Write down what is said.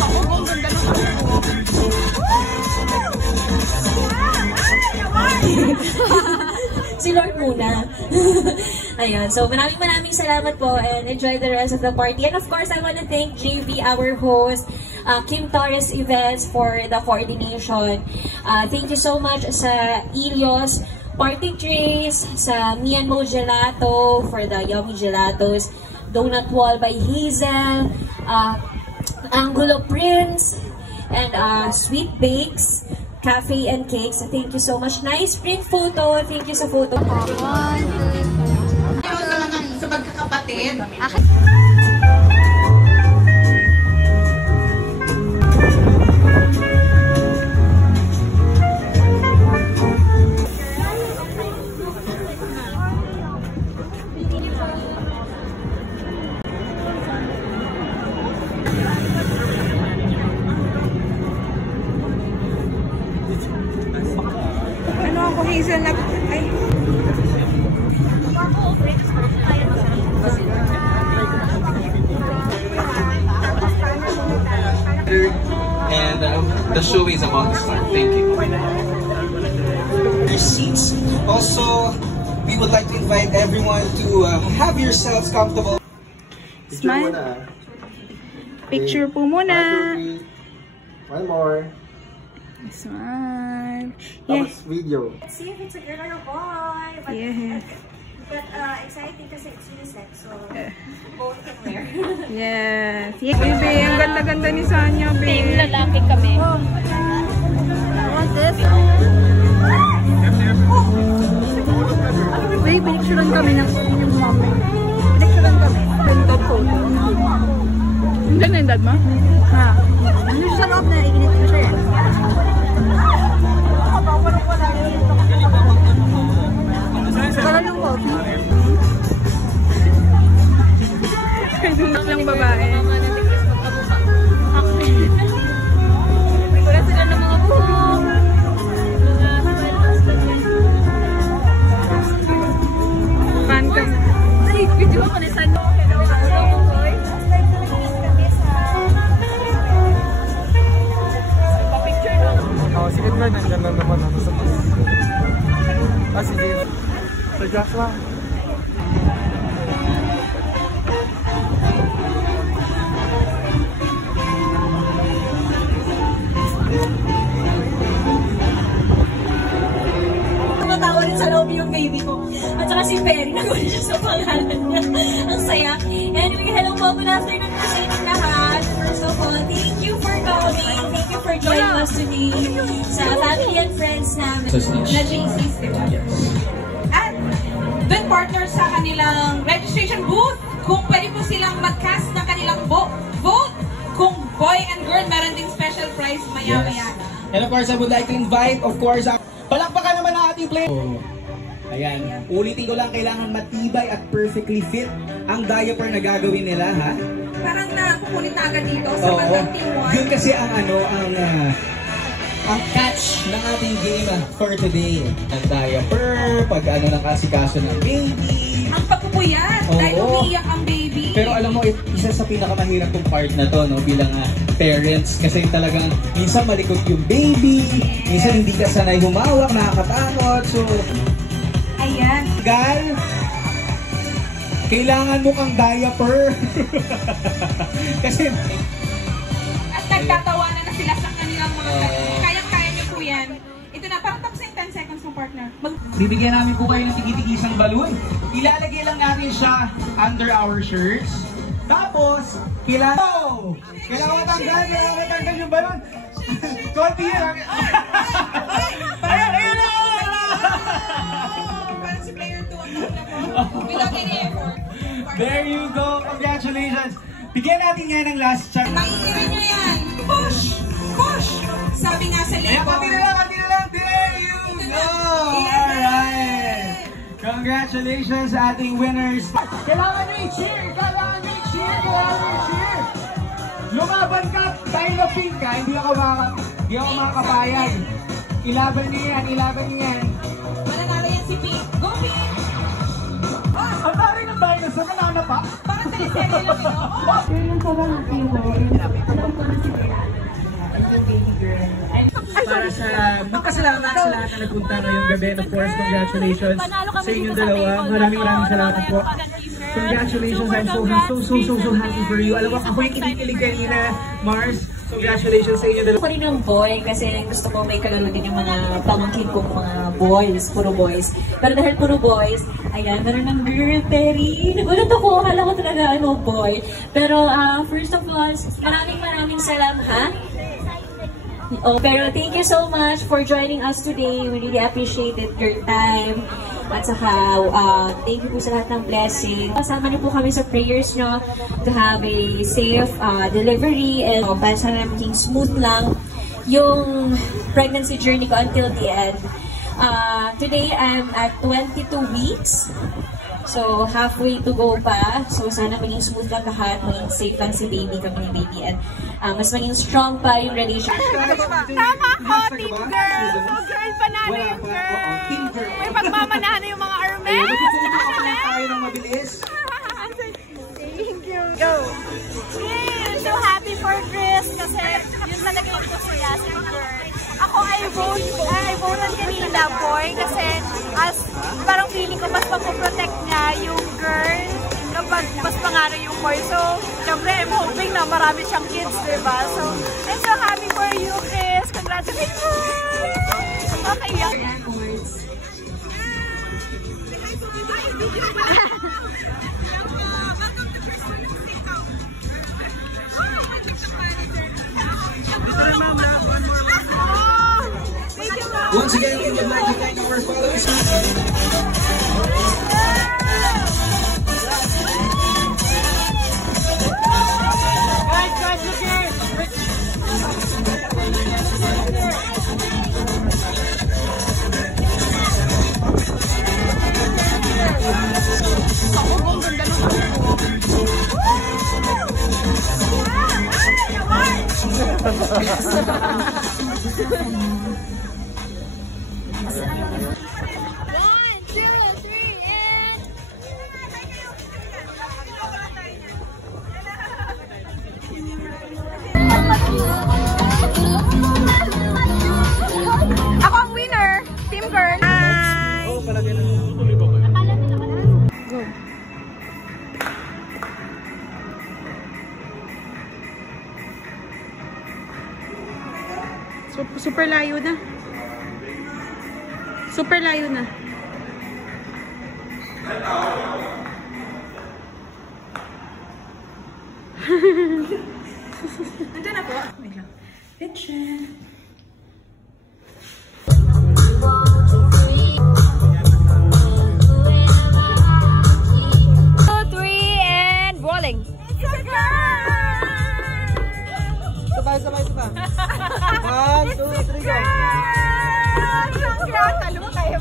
Ako, ang ganda ng ako. Si Lord muna. Ayun. So, maraming salamat po and enjoy the rest of the party. And of course, I want to thank JV, our host, Kim Torres Events for the coordination. Thank you so much sa Ilios Party Trays, sa Me and Mo Gelato for the yummy gelatos, Donut Wall by Hazel, Angulo Prince, and Sweet Bakes, Cafe and Cakes. Thank you so much. Nice print photo. Thank you sa photo. Sa magkakapatid. Hazel na ay. And the show is about to start. Thank you. Your seats. Also, we would like to invite everyone to have yourselves comfortable. Smile. Picture po muna. One more. Smile. Yes. Video. Let's see if it's a girl or a boy. But, yes. But exciting kasi it's unisex, so both can wear. Yes. Yes. Baby, ang ganda-ganda ni Sanya, baby. Team lalaki kami. What's this? Baby, pinicturean kami ng inyong mami. Pinicturean kami. Printed photo. Hindi na yung dad mo? Ha? Ano siya sa loob na iinit ko siya yan? Wala yung coffee. Kailangan lang babae. Wala sila ng mga buhok. Fan ka. Ay, video ko na sa no. Hello, boy. Pa-picture na. Oh, sige ba? Nandiyan lang naman ako sa bus. Sige. Sa Joshua. Matawa rin sa loob yung baby ko. At saka si Perry, nagulit siya sa pangalan niya. Ang saya. Anyway, hello po. Good afternoon po sa inyong lahat. First of all, thank you for coming. Thank you for joining us today sa family and friends namin. Na JC's, diba? At doon partner sa kanilang registration booth, kung pwede po silang mag-cast ng kanilang vote. Kung boy and girl, meron ding special prize maya-maya. And of course, I would like to invite, of course, palakpakan naman ang ating play. Ayan, ulitin ko lang, kailangan matibay at perfectly fit ang diaper na gagawin nila, ha? Parang nakukulit na agad dito sa bandang team 1. Yun kasi ang ang catch ng ating game for today. Ang diaper, pag ng kasikaso ng baby. Ang pagpupuyat, dahil umiiyak ang baby. Pero alam mo, isa sa pinakamahirap tong part na to, no, bilang parents. Kasi talagang minsan malikot yung baby, minsan hindi ka sanay humawak, nakakatakot. So, ayan. Gal, kailangan mo kang diaper. Kasi at nagtatawanan na sila sa kanilang mga kayang-kaya niyo po yan. Ito na, parang tapos yung 10 seconds mo, partner. bibigyan namin po kayo ng tigitigisang balloon. Ilalagay lang natin siya under our shirts. Tapos, kailangan matanggal yung balloon. Konti yan. Ayun na! Parang si player 2 ang without any effort. There you go. Congratulations. Bigyan natin nga ng last chance. Makikita nyo yan. Push! Push! Sabi nga sa Ayan, pati na lang. There you go. Alright. Congratulations sa ating winners. Kailangan nyo i-cheer. Lumaban ka. Tayo na pink ka. Hindi ako makakapayag. Ilaban niyo yan. Mananalo yan si Pink. Go Pink! Ang taray ng dinosaur. Kanana pa. Parang teleserye lang yun. Yun yung sobrang natin mo. Alam ko na si magpasalamat sa lahat na nagpunta ngayong gabi. And of course, congratulations sa inyong dalawa. Maraming salamat po. Congratulations, I'm so happy for you. Alam mo, ako yung kinikilig kanina, Mars. Congratulations sa inyo dalawa. Ako rin ng boy kasi gusto ko may kalaro din yung mga pamangkin kong mga boys, puro boys. Pero dahil puro boys, ayan, meron ng girl, Perry. Nagulat ako, akala ko talaga boy. Pero first of all, maraming salamat, ha? Oh, pero thank you so much for joining us today. We really appreciated your time. At saka, thank you po sa lahat ng blessing. Kasama niyo po kami sa prayers nyo to have a safe delivery and para sana maging smooth lang yung pregnancy journey ko until the end. Today, I'm at 22 weeks. So, halfway to go pa. So, sana maging smooth lang lahat, maging safe lang si baby, kami ni baby, and mas maging strong pa yung relationship. Tama ko, team girl! So, girl, panalo yung girl! May pagmamanahan na yung mga Hermes! Tayo ng mabilis. Thank you! Go! Yeah, so happy for Chris kasi yun talaga yung kusaya si girl. Ako ay vote kanina, boy, kasi as parang feeling ko mas mapoprotect niya yung girl kapag mas pangarap yung boy. So, syempre, I'm hoping na marami siyang kids, diba? So, I'm so happy for you, Chris. Congratulations! Okay, yeah. Once again, we would like to thank our followers. Ako ang winner, Team Girl. Hi! Go. Super layo na. Super layo na. Nandun na po. Wait lang. Picture. Sabay. 1, 2, 3, go! Talo mo tayo.